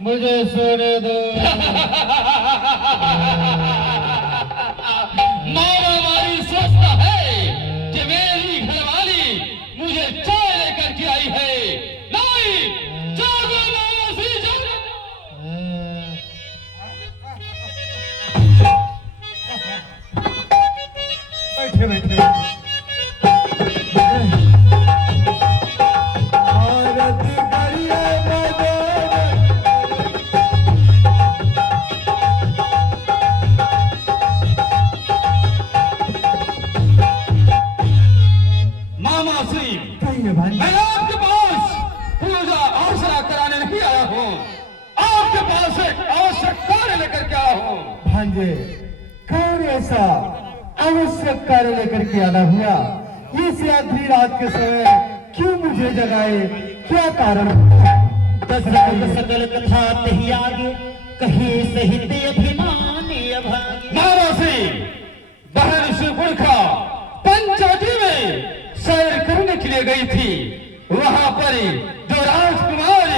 मुझे सोने दो। मामा मारी सोचता है कि मेरी घरवाली मुझे चाय लेकर के आई है। नहीं, जागो मामा श्री जागो। बैठे बैठे मैं आपके पास पूजा अर्चना कराने नहीं आया हूँ, आपके पास एक आवश्यक कार्य लेकर के आया हूँ। भांजे, कौन ऐसा आवश्यक कार्य लेकर के आना हुआ? इस आधी रात के समय क्यों मुझे जगाए? क्या कारण? दशरथ सकल कथा तही आगे कहे सहित अभिमानी अभागे। महाराजी बहन सुपुरखा पंचायती में सैर करने के लिए गई थी। वहां पर जो राजकुमार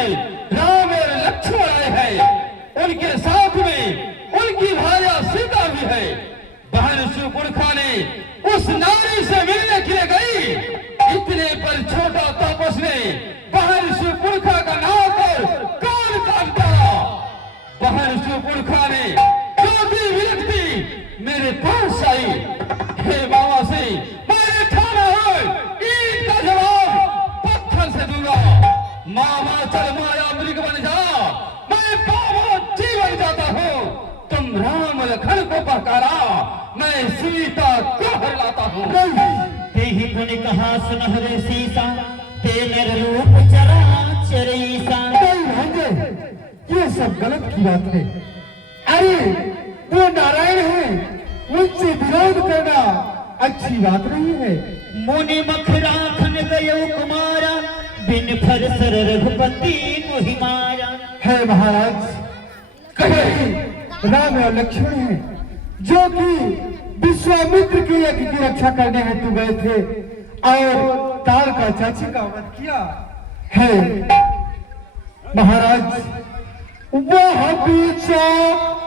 राम और लक्ष्मण आए हैं, उनके साथ में उनकी भार्या सीता भी है। बहन सुपुरखा ने उस नारी से मिलने के लिए गई। इतने पर छोटा तापस ने बहन सुपुरखा का नाक और कान काट दिया। बहन सुपुरखा ने जो भी विरक्ति मेरे पास आई, हे बाबा से मैंने ठाना है ईद का जवाब पत्थर से दूंगा। मामा चल माया मृग बन जा, मैं बाबा जी बन जाता हूँ। तुम राम लखन को पहकारा, मैं सीता को हर लाता हूँ। तेहि पुनि कहा सुनहरे सीसा ते नर रूप चराचर ईसा। ये सब गलत की बात है। अरे वो नारायण है, उनसे विरोध करना अच्छी बात नहीं है। मुनि मख राखन गयो कुमारा बिन फर सर रघुपति मोहि मारा। है महाराज, कहे राम और लक्ष्मण हैं, जो कि विश्वामित्र के यज्ञ की रक्षा करने हेतु गए थे और ताल का चाची का वध किया है। महाराज, वह पीछा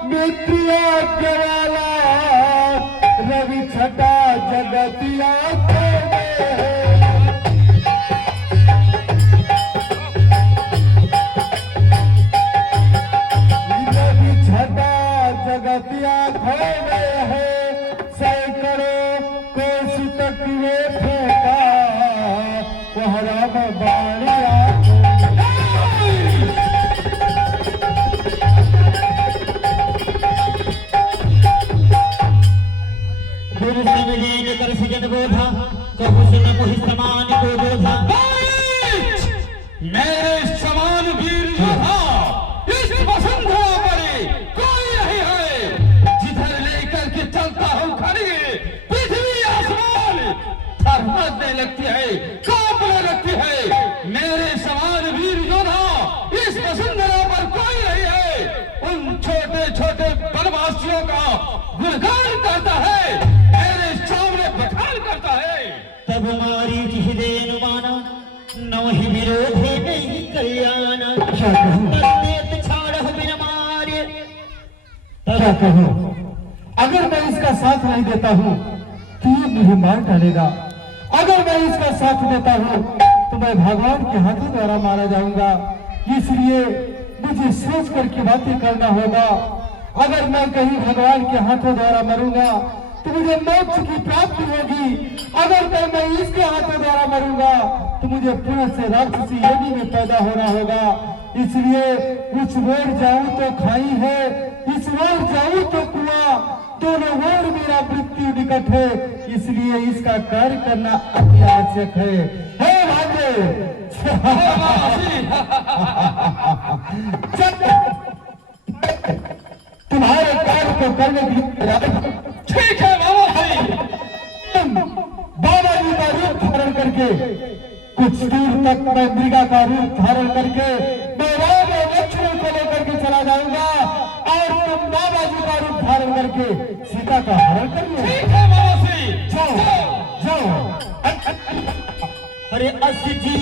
मित्रिया वाला रवि छटा जगतिया रवि छटा जगतिया खोले है। सैकड़ों कोस तक वे फेंका, वह राम बाणिया गुरु समझेन कर सजन बोधा कहु सुन मोहि समान को बोधा। मेरे समान वीर योद्धा इस वसुंधरा पर कोई नहीं है। जिधर लेकर के चलता हूँ खड़ी पृथ्वी आसमान थरथरने लगती है, कांपने लगती है। मेरे समान वीर योद्धा इस वसुंधरा पर कोई नहीं है। उन छोटे छोटे बनवासियों का गुणगान करता है, मेरे सामने बखान करता है। तब मारी हृदय माना नवहि विरोधे नहीं कल्याण। बिन मारे क्या कहूँ? अगर मैं इसका साथ नहीं देता हूँ तो ये मुझे मार डालेगा। अगर मैं इसका साथ देता हूँ तो मैं भगवान के हाथों द्वारा मारा जाऊंगा। इसलिए मुझे सोच करके बातें करना होगा। अगर मैं कहीं भगवान के हाथों द्वारा मरूंगा तो मुझे मोक्ष की प्राप्ति होगी। अगर मैं इसके हाथों द्वारा मरूंगा तो मुझे पुनः से राक्षसी योनि में पैदा होना होगा। इसलिए उस ओर जाऊं तो खाई है, इस ओर जाऊं तो कुआं, दोनों ओर मेरा मृत्यु निकट है। इसलिए इसका कार्य करना अति आवश्यक है। हे भाग्य तुम्हारे कार्य को करने की ठीक है बाबा जी। तुम बाबा जी का रूप धारण करके कुछ दूर तक मैं मृगा का रूप धारण करके मैं राम और लक्ष्मण को लेकर के चला जाऊंगा और तुम बाबा जी का रूप धारण करके सीता का हरण करिए। ठीक है बाबा जी। जाओ जाओ। अरे अस जी